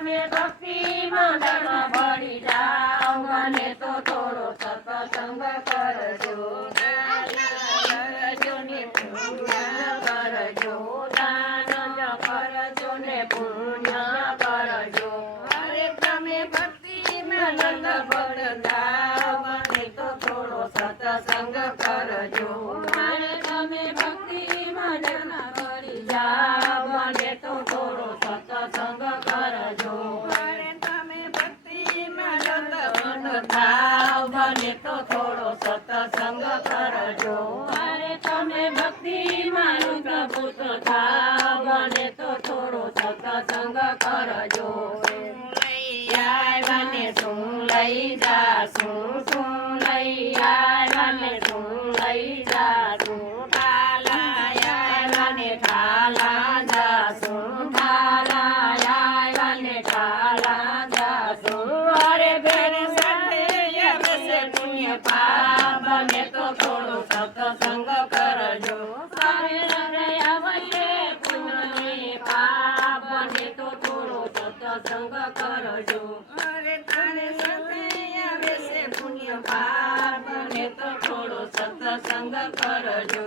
તમે ભક્તિ મંડળમાં ભળી જાઓ મને તો થોડો સત્સંગ કરજો કરજો ને પુણ્ય કરજો દાન કરજો ને પુણ્ય કરજો અરે તમે ભક્તિ મંડળ ભળતા મને તો થોડો સત્સંગ કરજો અરે તમે ભક્તિ મંડળમાં ભળી જાઓ મને તો થોડો સત્સંગ કરજો અરે તમે ભક્તિ મંડળ થાવ મને તો થોડો સત્સંગ કરજો અરે તમે ભક્તિ માનું પ્રભુત થાવ મને તો થોડો સત્સંગ કરજો લઈ આવ્યા ને શું લઈ જાશું શું લઈ આવ્યા ને શું લઈ જાશું ઠાલા આવ્યા ને ઠાલા જાશું ઠાલા આવ્યા ને ઠાલા જાશું અરે બેન સાથે બેસે પુણ્ય પાપ ને તો થોડો સત્સંગ કરજો અરે રે આવશે પુણ્ય પાપ ને તો થોડો સત્સંગ કરજો અરે તારે સાથે આવે છે પુણ્ય પાપ ને તો થોડો સત્સંગ કરજો